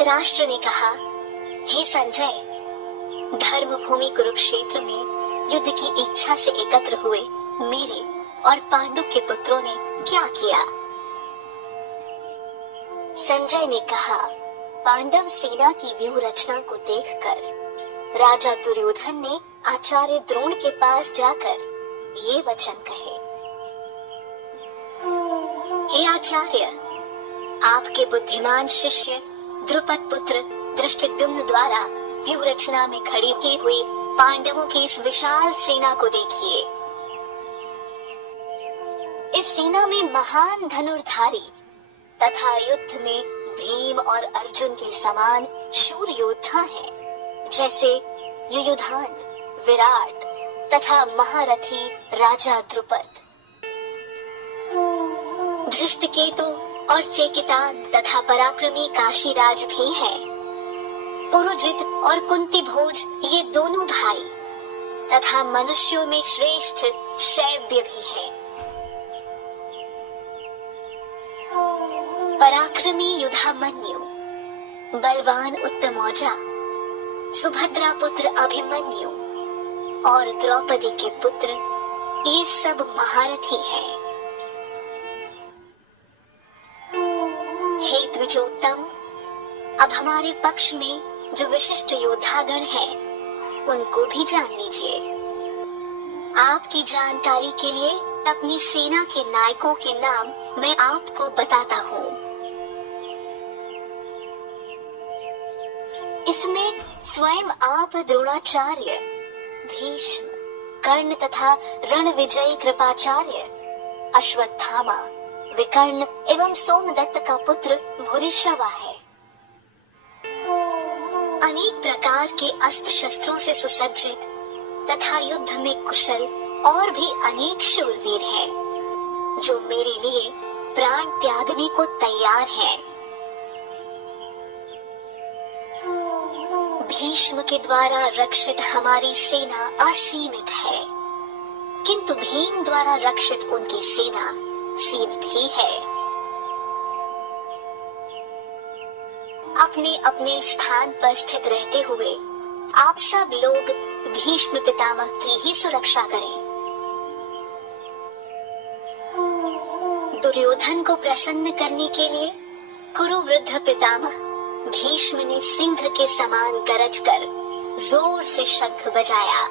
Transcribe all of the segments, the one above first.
धृतराष्ट्र ने कहा, हे संजय, धर्म भूमि कुरुक्षेत्र में युद्ध की इच्छा से एकत्र हुए मेरे और पांडु के पुत्रों ने क्या किया? संजय ने कहा, पांडव सेना की व्यूह रचना को देखकर राजा दुर्योधन ने आचार्य द्रोण के पास जाकर ये वचन कहे, हे आचार्य, आपके बुद्धिमान शिष्य द्रुपद पुत्र धृष्टद्युम्न द्वारा व्यूह रचना में खड़ी की हुई पांडवों की इस विशाल सेना को देखिए। इस सेना में महान धनुर्धारी तथा युद्ध में भीम और अर्जुन के समान शूर योद्धा हैं, जैसे युयुधान, विराट तथा महारथी राजा द्रुपद, धृष्टकेतु और चेकितान तथा पराक्रमी काशीराज भी हैं। पुरुजित और कुंती भोज ये दोनों भाई तथा मनुष्यों में श्रेष्ठ शैव्य भी है। पराक्रमी युधामन्यु, बलवान उत्तमौजा, सुभद्रा पुत्र अभिमन्यु और द्रौपदी के पुत्र, ये सब महारथी हैं। हे द्विजोत्तम, अब हमारे पक्ष में जो विशिष्ट योद्धागण हैं, उनको भी जान लीजिए। आपकी जानकारी के लिए अपनी सेना के नायकों के नाम मैं आपको बताता हूँ। इसमें स्वयं आप द्रोणाचार्य, भीष्म, कर्ण तथा रणविजयी कृपाचार्य, अश्वत्थामा, विकर्ण एवं सोमदत्त का पुत्र भूरिश्रवा है। अनेक प्रकार के अस्त्र शस्त्रों से सुसज्जित तथा युद्ध में कुशल और भी अनेक शूरवीर हैं, जो मेरे लिए प्राण त्यागने को तैयार हैं। भीष्म के द्वारा रक्षित हमारी सेना असीमित है, किंतु भीम द्वारा रक्षित उनकी सेना सीमित ही है। अपने अपने स्थान पर स्थित रहते हुए आप सब लोग भीष्म पितामह की ही सुरक्षा करें। दुर्योधन को प्रसन्न करने के लिए कुरु वृद्ध पितामह भीष्म ने सिंह के समान गरज कर जोर से शंख बजाया।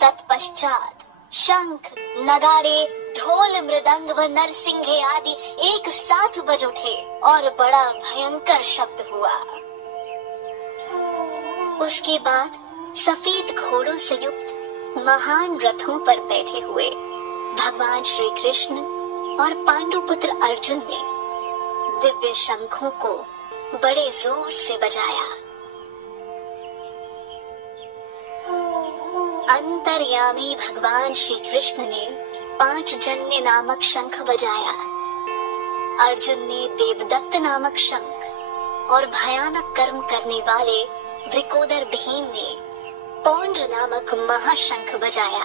तत्पश्चात शंख, नगाड़े, ढोल, मृदंग व नरसिंघे आदि एक साथ बज उठे और बड़ा भयंकर शब्द हुआ। उसके बाद सफेद घोड़ों से युक्त महान रथों पर बैठे हुए भगवान श्री कृष्ण और पांडु पुत्र अर्जुन ने दिव्य शंखों को बड़े जोर से बजाया। अंतर्यामी भगवान श्री कृष्ण ने 5 जन्य नामक शंख बजाया। अर्जुन ने देवदत्त नामक शंख और भयानक कर्म करने वाले वृकोदर भीम ने पौंड्र नामक महाशंख बजाया।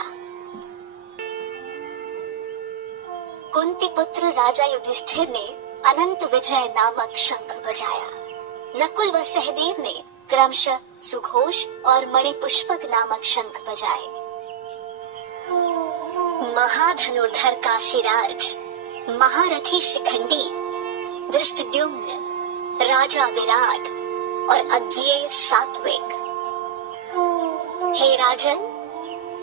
कुंती पुत्र राजा युधिष्ठिर ने अनंत विजय नामक शंख बजाया। नकुल व सहदेव ने क्रमशः सुघोष और मणिपुष्पक नामक शंख बजाए। महाधनुर्धर काशीराज, महारथी शिखंडी, धृष्टद्युम्न, राजा विराट और अज्ञेय सात्विक। हे राजन,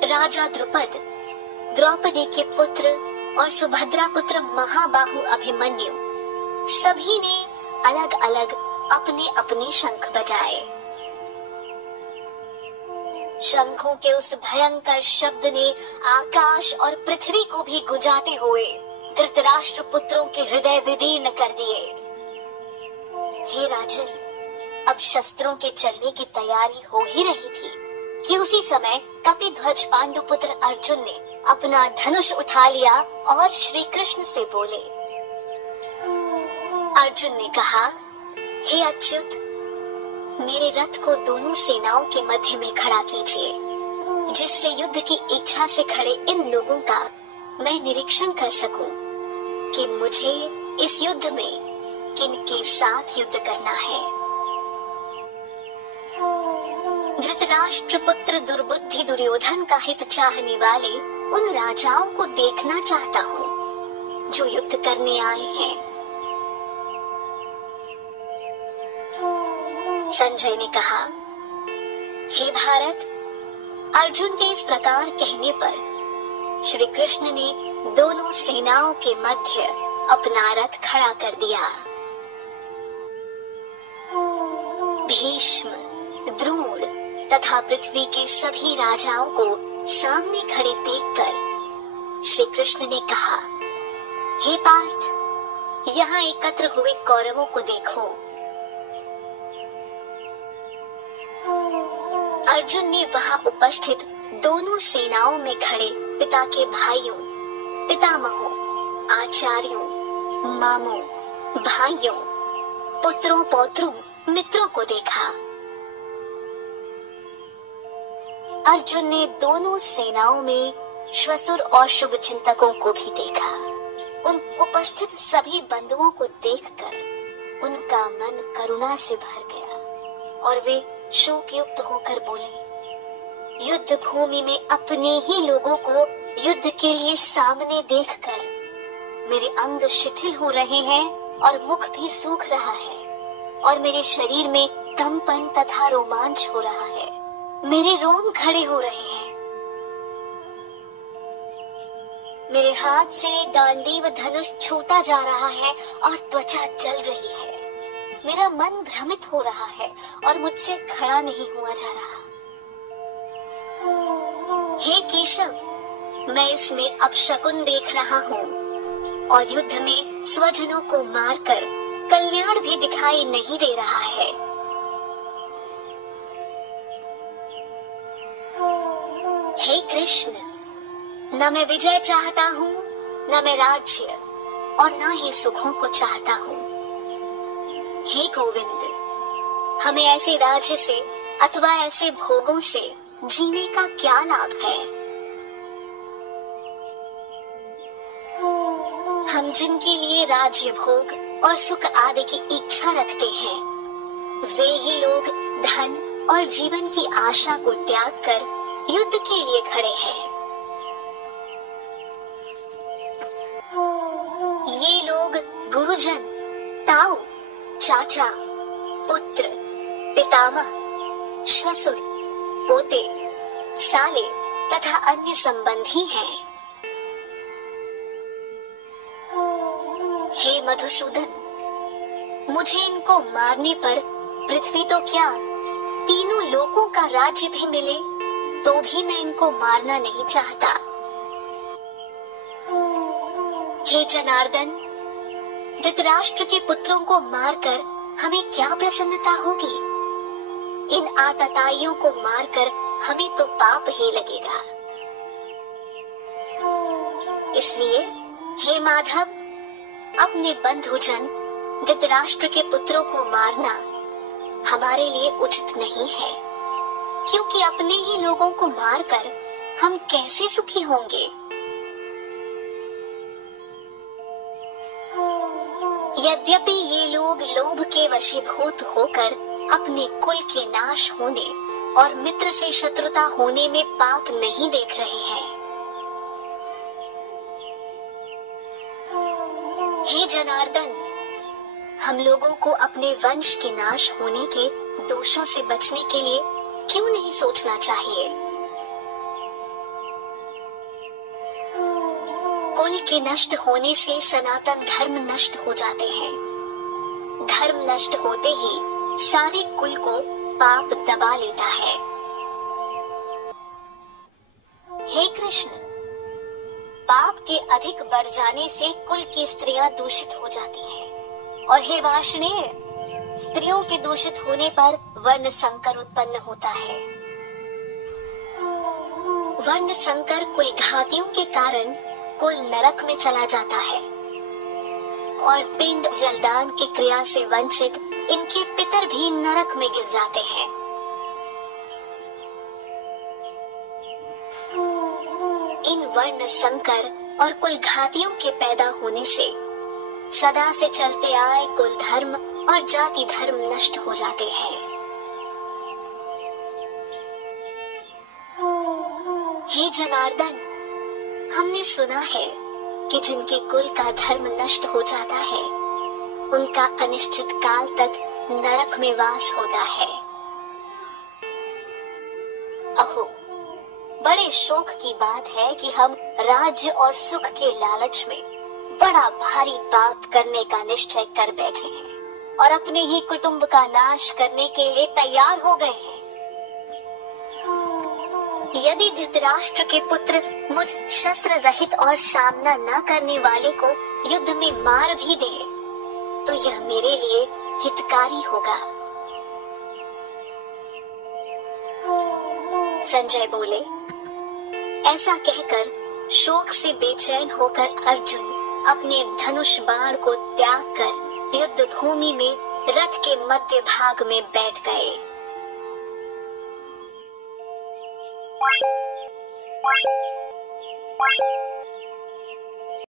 राजा द्रुपद, द्रौपदी के पुत्र और सुभद्रा पुत्र महाबाहु अभिमन्यु, सभी ने अलग अलग अपने अपने शंख बजाए। शंखों के उस भयंकर शब्द ने आकाश और पृथ्वी को भी गुंजाते हुए धृतराष्ट्र पुत्रों के हृदय विदीर्ण कर दिए। हे राजन, अब शस्त्रों के चलने की तैयारी हो ही रही थी कि उसी समय कपिध्वज पांडुपुत्र अर्जुन ने अपना धनुष उठा लिया और श्री कृष्ण से बोले। अर्जुन ने कहा, हे अच्युत, मेरे रथ को दोनों सेनाओं के मध्य में खड़ा कीजिए, जिससे युद्ध की इच्छा से खड़े इन लोगों का मैं निरीक्षण कर सकूं कि मुझे इस युद्ध में किनके साथ युद्ध करना है। धृतराष्ट्र पुत्र दुर्बुद्धि दुर्योधन का हित चाहने वाले उन राजाओं को देखना चाहता हूँ जो युद्ध करने आए हैं। संजय ने कहा, हे भारत, अर्जुन के इस प्रकार कहने पर श्री कृष्ण ने दोनों सेनाओं के मध्य अपना रथ खड़ा कर दिया। भीष्म, द्रोण तथा पृथ्वी के सभी राजाओं को सामने खड़े देखकर श्री कृष्ण ने कहा, हे पार्थ, यहाँ एकत्र हुए कौरवों को देखो। अर्जुन ने वहां उपस्थित दोनों सेनाओं में खड़े पिता के भाइयों, पितामहों, आचार्यों, मामों, भाइयों, पुत्रों, पौत्रों, मित्रों को देखा। अर्जुन ने दोनों सेनाओं में श्वसुर और शुभ चिंतकों को भी देखा। उन उपस्थित सभी बंधुओं को देखकर उनका मन करुणा से भर गया और वे शोकयुक्त होकर बोले, युद्ध भूमि में अपने ही लोगों को युद्ध के लिए सामने देखकर मेरे अंग शिथिल हो रहे हैं और मुख भी सूख रहा है और मेरे शरीर में कंपन तथा रोमांच हो रहा है। मेरे रोम खड़े हो रहे हैं। मेरे हाथ से गांडीव धनुष छूटा जा रहा है और त्वचा जल रही है। मेरा मन भ्रमित हो रहा है और मुझसे खड़ा नहीं हुआ जा रहा। हे केशव, मैं इसमें अपशकुन देख रहा हूँ और युद्ध में स्वजनों को मारकर कल्याण भी दिखाई नहीं दे रहा है। हे कृष्ण, न मैं विजय चाहता हूँ, न मैं राज्य और न ही सुखों को चाहता हूँ। हे गोविंद, हमें ऐसे राज्य से अथवा ऐसे भोगों से जीने का क्या लाभ है। हम जिनके लिए राज्य भोग और सुख आदि की इच्छा रखते हैं, वे ही लोग धन और जीवन की आशा को त्याग कर युद्ध के लिए खड़े हैं। ये लोग गुरुजन, ताऊ, चाचा, पुत्र, पितामह, श्वसुर, पोते, साले तथा अन्य संबंधी हैं। हे मधुसूदन, मुझे इनको मारने पर पृथ्वी तो क्या तीनों लोकों का राज्य भी मिले तो भी मैं इनको मारना नहीं चाहता। हे जनार्दन, धृतराष्ट्र के पुत्रों को मारकर हमें क्या प्रसन्नता होगी। इन आतताइयों को मारकर हमें तो पाप ही लगेगा। इसलिए हे माधव, अपने बंधुजन धृतराष्ट्र के पुत्रों को मारना हमारे लिए उचित नहीं है, क्योंकि अपने ही लोगों को मारकर हम कैसे सुखी होंगे। यद्यपि ये लोग लोभ के वशीभूत होकर अपने कुल के नाश होने और मित्र से शत्रुता होने में पाप नहीं देख रहे हैं। हे जनार्दन, हम लोगों को अपने वंश के नाश होने के दोषों से बचने के लिए क्यों नहीं सोचना चाहिए। कुल के नष्ट होने से सनातन धर्म नष्ट हो जाते हैं। धर्म नष्ट होते ही सारे कुल को पाप दबा लेता है। हे कृष्ण, पाप के अधिक बढ़ जाने से कुल की स्त्रियां दूषित हो जाती हैं, और हे वार्ष्णेय, स्त्रियों के दूषित होने पर वर्ण संकर उत्पन्न होता है। वर्ण संकर कुल घातियों के कारण कुल नरक में चला जाता है, और पिंड जलदान की क्रिया से वंचित इनके पितर भी नरक में गिर जाते हैं। इन वर्ण संकर और कुल घातियों के पैदा होने से सदा से चलते आए कुल धर्म और जाति धर्म नष्ट हो जाते हैं। हे जनार्दन, हमने सुना है कि जिनके कुल का धर्म नष्ट हो जाता है उनका अनिश्चित काल तक नरक में वास होता है। अहो, बड़े शोक की बात है कि हम राज्य और सुख के लालच में बड़ा भारी पाप करने का निश्चय कर बैठे हैं और अपने ही कुटुंब का नाश करने के लिए तैयार हो गए हैं। यदि धृतराष्ट्र के पुत्र मुझ शस्त्र रहित और सामना न करने वाले को युद्ध में मार भी दे तो यह मेरे लिए हितकारी होगा। संजय बोले। ऐसा कहकर शोक से बेचैन होकर अर्जुन अपने धनुष बाण को त्याग कर युद्ध भूमि में रथ के मध्य भाग में बैठ गए। What?